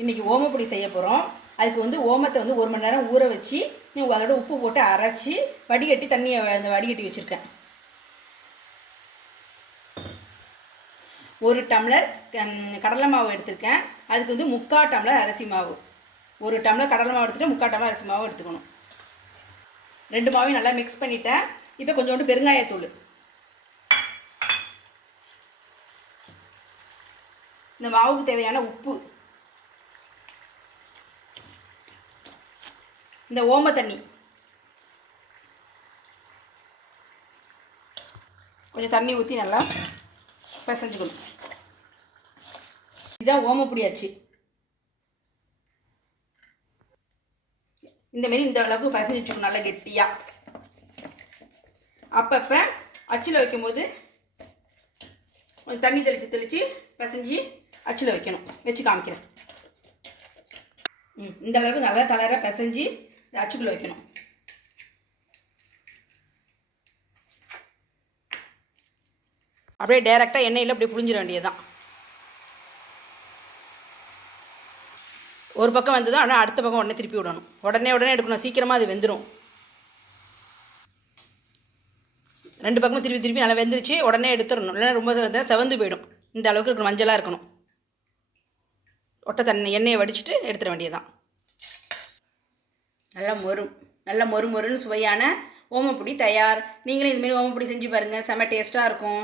இன்றைக்கி ஓமப்பொடி செய்ய போகிறோம் அதுக்கு வந்து ஓமத்தை வந்து ஒரு மணி நேரம் ஊற வச்சு அதோட உப்பு போட்டு அரைச்சி வடிகட்டி தண்ணியை அந்த வடிகட்டி வச்சுருக்கேன். ஒரு டம்ளர் கடலை மாவு எடுத்திருக்கேன். அதுக்கு வந்து முக்கால் டம்ளர் அரிசி மாவு. ஒரு டம்ளர் கடலை மாவு எடுத்துகிட்டு முக்கால் டம்ளர் அரிசி மாவு எடுத்துக்கணும். ரெண்டு மாவையும் நல்லா மிக்ஸ் பண்ணிட்டேன். இப்போ கொஞ்சோண்டு பெருங்காயத்தூள். இந்த மாவுக்கு தேவையான உப்பு இந்த ஓம தண்ணி. கொஞ்சம் தண்ணி ஊற்றி நல்லா பிசைஞ்சுக்கணும். இதுதான் ஓமப்பொடியாச்சு இந்த இந்தமாரி இந்த அளவுக்கு பிசைஞ்சு வச்சுக்கணும் நல்லா கெட்டியாக அப்பப்போ அச்சில் வைக்கும்போது கொஞ்சம் தண்ணி தெளித்து தெளித்து பிசைஞ்சு அச்சில் வைக்கணும். வச்சு காமிக்கிறேன். ம் இந்த அளவுக்கு நல்லா தளர பிசைஞ்சு அச்சுக்குள்ளே வைக்கணும். அப்படியே டைரெக்டாக எண்ணெயில் அப்படியே புழிஞ்சிட வேண்டியதுதான். ஒரு பக்கம் வந்ததும் ஆனால் அடுத்த பக்கம் உடனே திருப்பி விடணும். உடனே உடனே எடுக்கணும். சீக்கிரமாக அது வெந்துடும் ரெண்டு பக்கமும் திருப்பி திருப்பி நல்லா வெந்துருச்சு. உடனே எடுத்துடணும். இல்லைன்னா ரொம்ப செவந்து போயிடும். இந்த அளவுக்கு இருக்கணும். மஞ்சளாக இருக்கணும். ஒட்டை தண்ணி எண்ணெயை வடிச்சிட்டு எடுத்துட வேண்டியதுதான். நல்லா மொறு நல்ல மொறு மொறுன்னு சுவையான ஓமப்பொடி தயார். நீங்களும் இதுமாரி ஓமப்பொடி செஞ்சு பாருங்கள் செம டேஸ்ட்டாக இருக்கும்.